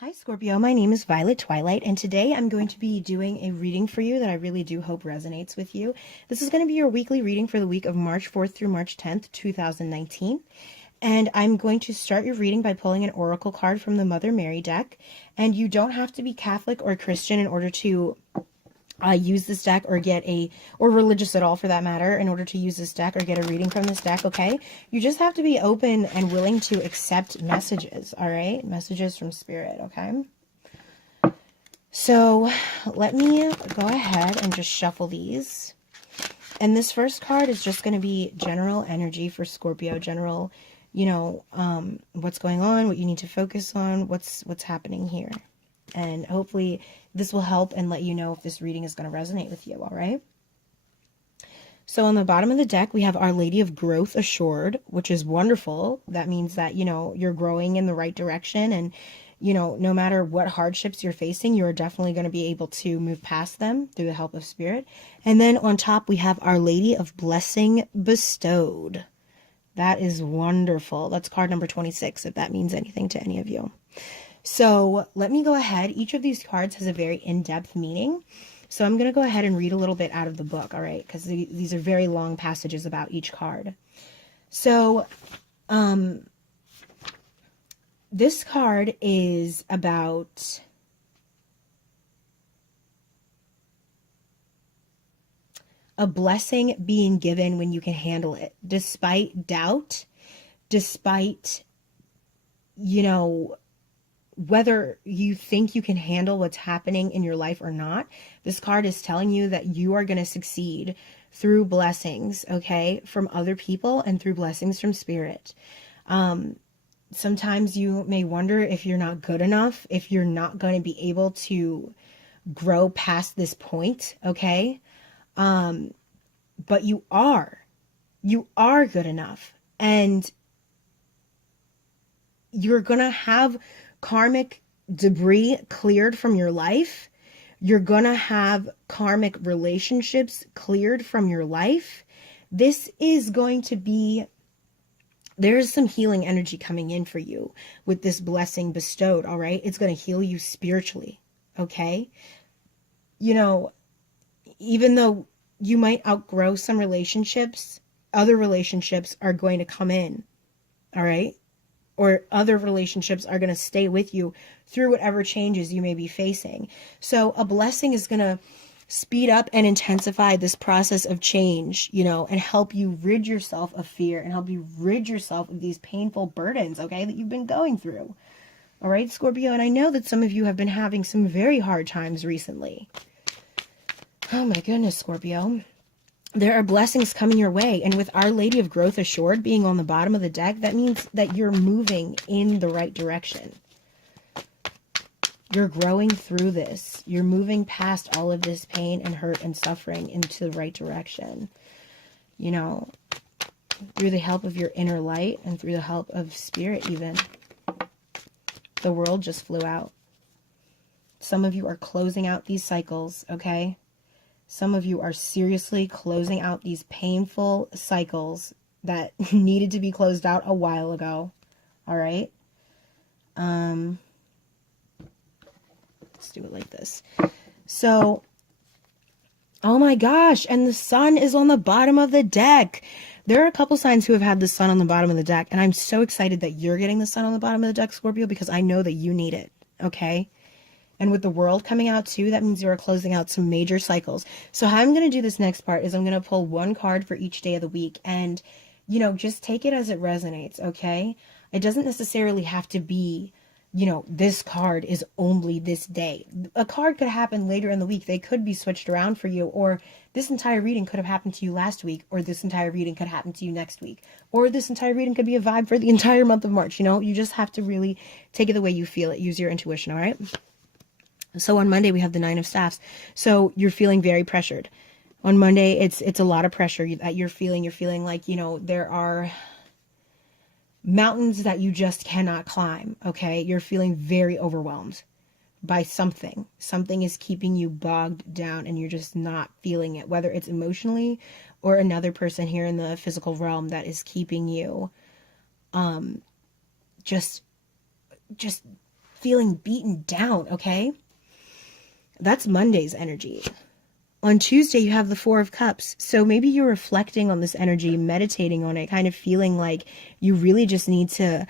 Hi Scorpio, my name is Violet Twilight, and today I'm going to be doing a reading for you that I really do hope resonates with you. This is going to be your weekly reading for the week of March 4th through March 10th, 2019. And I'm going to start your reading by pulling an oracle card from the Mother Mary deck. And you don't have to be Catholic or Christian in order to use this deck or or religious at all for that matter, in order to use this deck or get a reading from this deck, okay? You just have to be open and willing to accept messages, all right? Messages from spirit, okay? So let me go ahead and just shuffle these. And this first card is just going to be general energy for Scorpio, general, what's going on, what you need to focus on, what's happening here. And hopefully this will help and let you know if this reading is going to resonate with you, all right? So on the bottom of the deck, we have Our Lady of Growth Assured, which is wonderful. That means that, you're growing in the right direction, and, no matter what hardships you're facing, you're definitely going to be able to move past them through the help of spirit. And then on top, we have Our Lady of Blessing Bestowed. That is wonderful. That's card number 26, if that means anything to any of you. So let me go ahead. Each of these cards has a very in-depth meaning. So I'm going to go ahead and read a little bit out of the book, all right? Because these are very long passages about each card. So this card is about a blessing being given when you can handle it, despite doubt, despite, whether you think you can handle what's happening in your life or not. This card is telling you that you are going to succeed through blessings, okay, from other people and through blessings from spirit. Sometimes you may wonder if you're not good enough, if you're not going to be able to grow past this point, okay? But you are good enough, and you're going to have karmic debris cleared from your life. You're going to have karmic relationships cleared from your life. This is going to be, there's some healing energy coming in for you with this blessing bestowed, all right? It's going to heal you spiritually, okay? Even though you might outgrow some relationships, other relationships are going to come in, all right? Or other relationships are going to stay with you through whatever changes you may be facing. So a blessing is going to speed up and intensify this process of change, and help you rid yourself of fear and help you rid yourself of these painful burdens, okay, that you've been going through. All right, Scorpio, and I know that some of you have been having some very hard times recently. Oh my goodness, Scorpio. There are blessings coming your way, and with Our Lady of Growth Assured being on the bottom of the deck, that means that you're moving in the right direction. You're growing through this. You're moving past all of this pain and hurt and suffering into the right direction. Through the help of your inner light and through the help of spirit even. The world just flew out. Some of you are closing out these cycles, okay? Some of you are seriously closing out these painful cycles that needed to be closed out a while ago. All right? Let's do it like this. So, oh my gosh, and the sun is on the bottom of the deck. There are a couple signs who have had the sun on the bottom of the deck, and I'm so excited that you're getting the sun on the bottom of the deck, Scorpio, because I know that you need it, okay? And with the world coming out too, that means you are closing out some major cycles. So how I'm going to do this next part is I'm going to pull one card for each day of the week. And, just take it as it resonates, okay? It doesn't necessarily have to be, this card is only this day. A card could happen later in the week. They could be switched around for you. Or this entire reading could have happened to you last week. Or this entire reading could happen to you next week. Or this entire reading could be a vibe for the entire month of March. You just have to really take it the way you feel it. Use your intuition, all right? So on Monday, we have the Nine of Staffs. So you're feeling very pressured. On Monday, it's a lot of pressure that you're feeling. You're feeling like, there are mountains that you just cannot climb, okay? You're feeling very overwhelmed by something. Something is keeping you bogged down and you're just not feeling it, whether it's emotionally or another person here in the physical realm that is keeping you just feeling beaten down, okay? That's Monday's energy. On Tuesday, you have the Four of Cups. So maybe you're reflecting on this energy, meditating on it, kind of feeling like you really just need to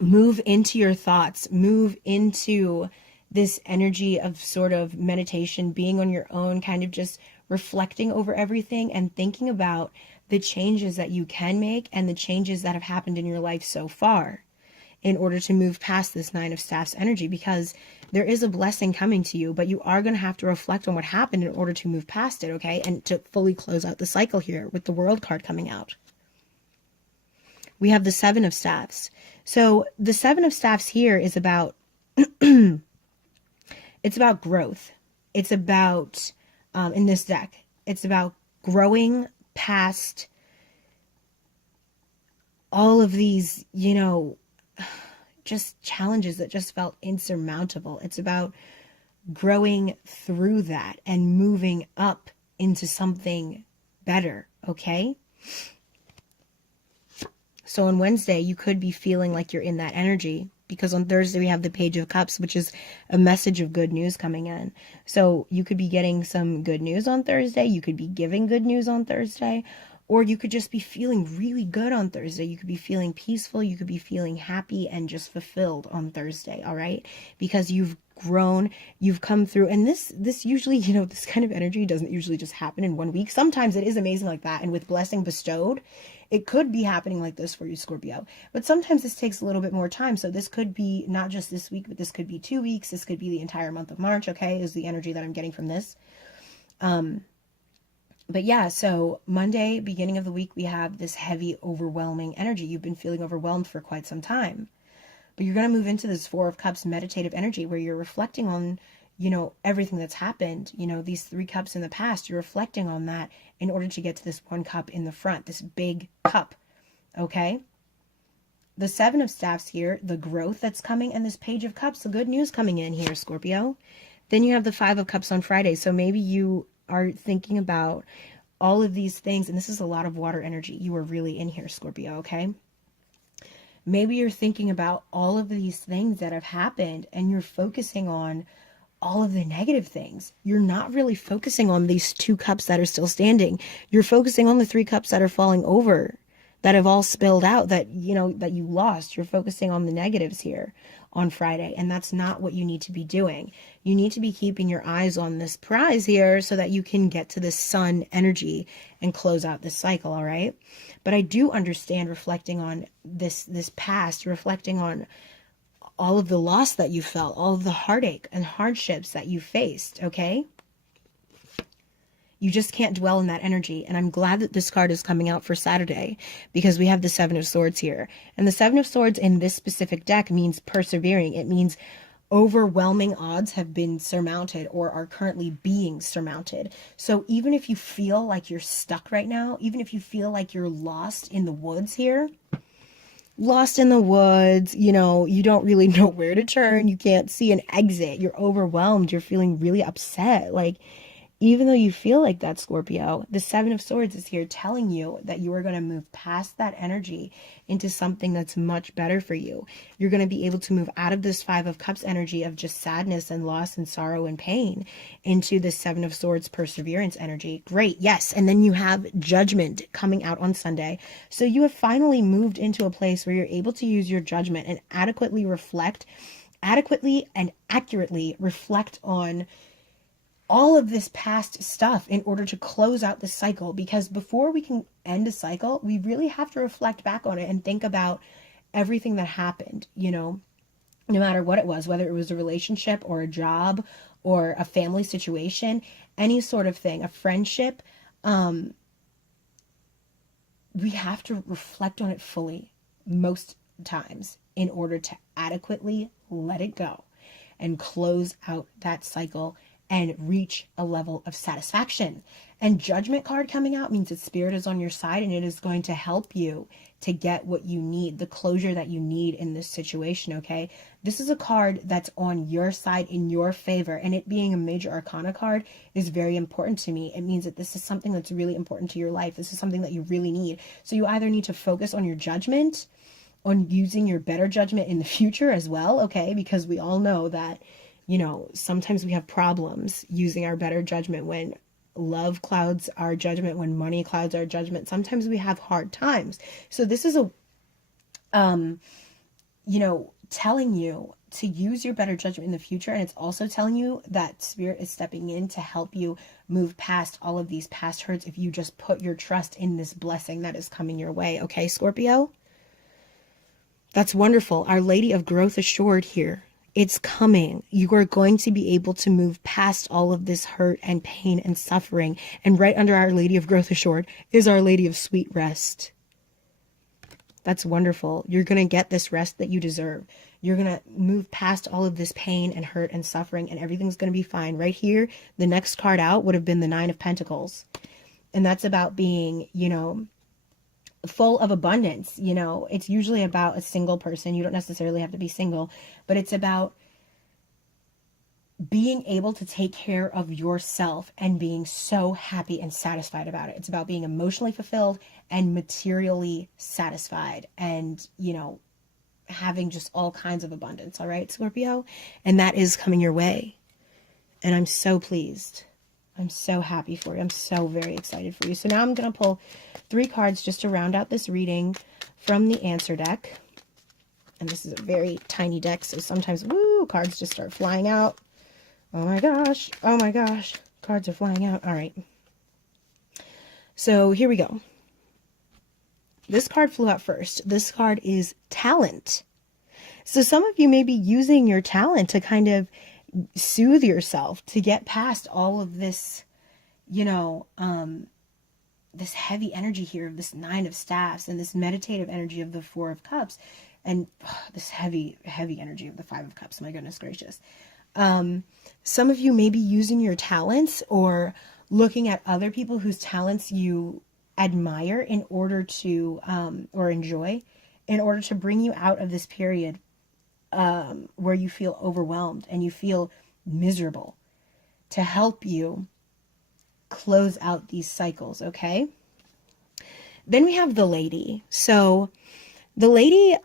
move into your thoughts, move into this energy of sort of meditation, being on your own, kind of just reflecting over everything and thinking about the changes that you can make and the changes that have happened in your life so far in order to move past this Nine of Staffs energy, because there is a blessing coming to you, but you are going to have to reflect on what happened in order to move past it, okay? And to fully close out the cycle here with the World card coming out. We have the Seven of Staffs. So the Seven of Staffs here is about, it's about growth. It's about, in this deck, it's about growing past all of these, just challenges that just felt insurmountable. It's about growing through that and moving up into something better, okay? So on Wednesday, you could be feeling like you're in that energy, because on Thursday we have the Page of Cups, which is a message of good news coming in. So you could be getting some good news on Thursday. You could be giving good news on Thursday. Or you could just be feeling really good on Thursday. You could be feeling peaceful. You could be feeling happy and just fulfilled on Thursday, all right? Because you've grown, you've come through. And this usually, this kind of energy doesn't usually just happen in 1 week. Sometimes it is amazing like that. And with blessing bestowed, it could be happening like this for you, Scorpio. But sometimes this takes a little bit more time. So this could be not just this week, but this could be 2 weeks. This could be the entire month of March, okay, is the energy that I'm getting from this. But yeah, so Monday, beginning of the week, we have this heavy, overwhelming energy. You've been feeling overwhelmed for quite some time. But you're going to move into this Four of Cups meditative energy where you're reflecting on, everything that's happened, these 3 cups in the past. You're reflecting on that in order to get to this 1 cup in the front, this big cup, okay? The Seven of Staffs here, the growth that's coming, and this Page of Cups, the good news coming in here, Scorpio. Then you have the Five of Cups on Friday. So maybe you are thinking about all of these things, and this is a lot of water energy. You are really in here, Scorpio, okay? Maybe you're thinking about all of these things that have happened, and you're focusing on all of the negative things. You're not really focusing on these 2 cups that are still standing. You're focusing on the 3 cups that are falling over, that have all spilled out, that, that you lost. You're focusing on the negatives here on Friday, and that's not what you need to be doing. You need to be keeping your eyes on this prize here so that you can get to this sun energy and close out this cycle, all right? But I do understand reflecting on this past, reflecting on all of the loss that you felt, all of the heartache and hardships that you faced, okay? You just can't dwell in that energy. And I'm glad that this card is coming out for Saturday, because we have the Seven of Swords here. And the Seven of Swords in this specific deck means persevering. It means overwhelming odds have been surmounted or are currently being surmounted. So even if you feel like you're stuck right now, even if you feel like you're lost in the woods here, lost in the woods, you don't really know where to turn, you can't see an exit, you're overwhelmed, you're feeling really upset, like, even though you feel like that, Scorpio, the Seven of Swords is here telling you that you are going to move past that energy into something that's much better for you. You're going to be able to move out of this Five of Cups energy of just sadness and loss and sorrow and pain into this Seven of Swords perseverance energy. Great, yes. And then you have Judgment coming out on Sunday. So you have finally moved into a place where you're able to use your judgment and adequately and accurately reflect on all of this past stuff in order to close out the cycle. Because before we can end a cycle, we really have to reflect back on it and think about everything that happened, no matter what it was, whether it was a relationship or a job or a family situation, any sort of thing, a friendship. We have to reflect on it fully most times in order to adequately let it go and close out that cycle and reach a level of satisfaction. And Judgment card coming out means that Spirit is on your side, and it is going to help you to get what you need, the closure that you need in this situation, okay? This is a card that's on your side, in your favor, and it being a major arcana card is very important to me. It means that this is something that's really important to your life. This is something that you really need. So you either need to focus on your judgment on using your better judgment in the future as well, okay? Because we all know that, you know, sometimes we have problems using our better judgment when love clouds our judgment, when money clouds our judgment. Sometimes we have hard times. So this is a, you know, telling you to use your better judgment in the future. And it's also telling you that spirit is stepping in to help you move past all of these past hurts if you just put your trust in this blessing that is coming your way. Okay, Scorpio? That's wonderful. Our Lady of Growth Assured here. It's coming. You are going to be able to move past all of this hurt and pain and suffering. And right under Our Lady of Growth Assured is Our Lady of Sweet Rest. That's wonderful. You're going to get this rest that you deserve. You're going to move past all of this pain and hurt and suffering, and everything's going to be fine. Right here, the next card out would have been the Nine of Pentacles. And that's about being, you know, full of abundance. You know, it's usually about a single person. You don't necessarily have to be single, but it's about being able to take care of yourself and being so happy and satisfied about it. It's about being emotionally fulfilled and materially satisfied and, you know, having just all kinds of abundance. All right, Scorpio? And that is coming your way. And I'm so pleased. I'm so happy for you. I'm so very excited for you. So now I'm going to pull 3 cards just to round out this reading from the answer deck. And this is a very tiny deck, so sometimes, woo, cards just start flying out. Oh my gosh. Oh my gosh. Cards are flying out. All right. So here we go. This card flew out first. This card is talent. So some of you may be using your talent to kind of soothe yourself, to get past all of this, you know, this heavy energy here of this Nine of Staffs and this meditative energy of the Four of Cups and this heavy energy of the Five of Cups. My goodness gracious. Some of you may be using your talents or looking at other people whose talents you admire in order to, or enjoy, in order to bring you out of this period where you feel overwhelmed and you feel miserable, to help you close out these cycles, okay? Then we have the Lady. So the Lady,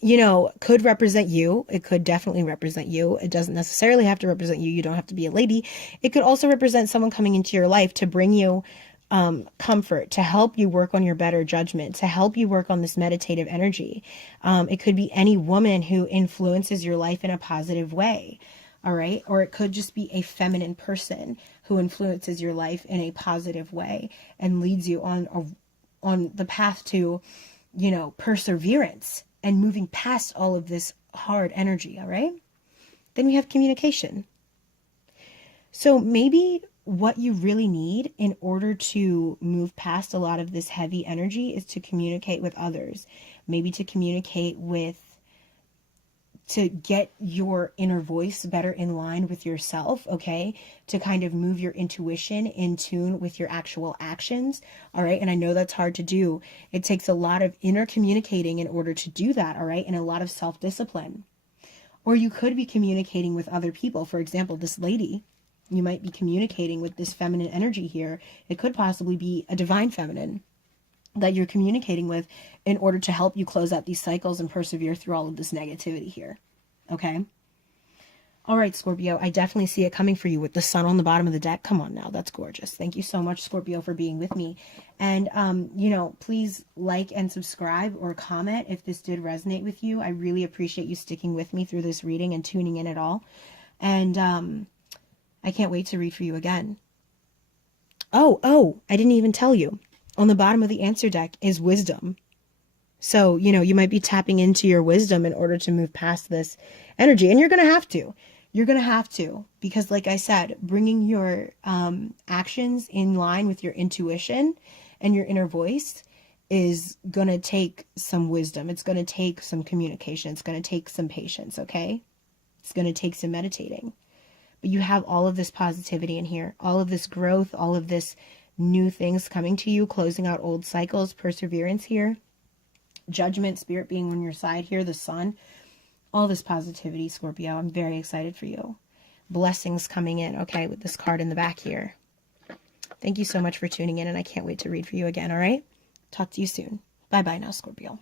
you know, could represent you. It could definitely represent you. It doesn't necessarily have to represent you. You don't have to be a lady. It could also represent someone coming into your life to bring you comfort, to help you work on your better judgment, to help you work on this meditative energy. It could be any woman who influences your life in a positive way. All right. Or it could just be a feminine person who influences your life in a positive way and leads you on the path to, you know, perseverance and moving past all of this hard energy. All right. Then we have communication. So maybe what you really need in order to move past a lot of this heavy energy is to communicate with others. Maybe to communicate with, to get your inner voice better in line with yourself, okay? To kind of move your intuition in tune with your actual actions, all right? And I know that's hard to do. It takes a lot of inner communicating in order to do that, all right? And a lot of self-discipline. Or you could be communicating with other people. For example, this lady, you might be communicating with this feminine energy here. It could possibly be a divine feminine that you're communicating with in order to help you close out these cycles and persevere through all of this negativity here. Okay? All right, Scorpio, I definitely see it coming for you with the sun on the bottom of the deck. Come on now, that's gorgeous. Thank you so much, Scorpio, for being with me. And, you know, please like and subscribe or comment if this did resonate with you. I really appreciate you sticking with me through this reading and tuning in at all. And I can't wait to read for you again. Oh, I didn't even tell you. On the bottom of the answer deck is wisdom. So, you know, you might be tapping into your wisdom in order to move past this energy. And you're going to have to. You're going to have to. Because like I said, bringing your actions in line with your intuition and your inner voice is going to take some wisdom. It's going to take some communication. It's going to take some patience, okay? It's going to take some meditating. But you have all of this positivity in here. All of this growth. All of this new things coming to you, closing out old cycles, perseverance here, judgment, spirit being on your side here, the sun, all this positivity, Scorpio. I'm very excited for you. Blessings coming in, okay, with this card in the back here. Thank you so much for tuning in, and I can't wait to read for you again, all right? Talk to you soon. Bye-bye now, Scorpio.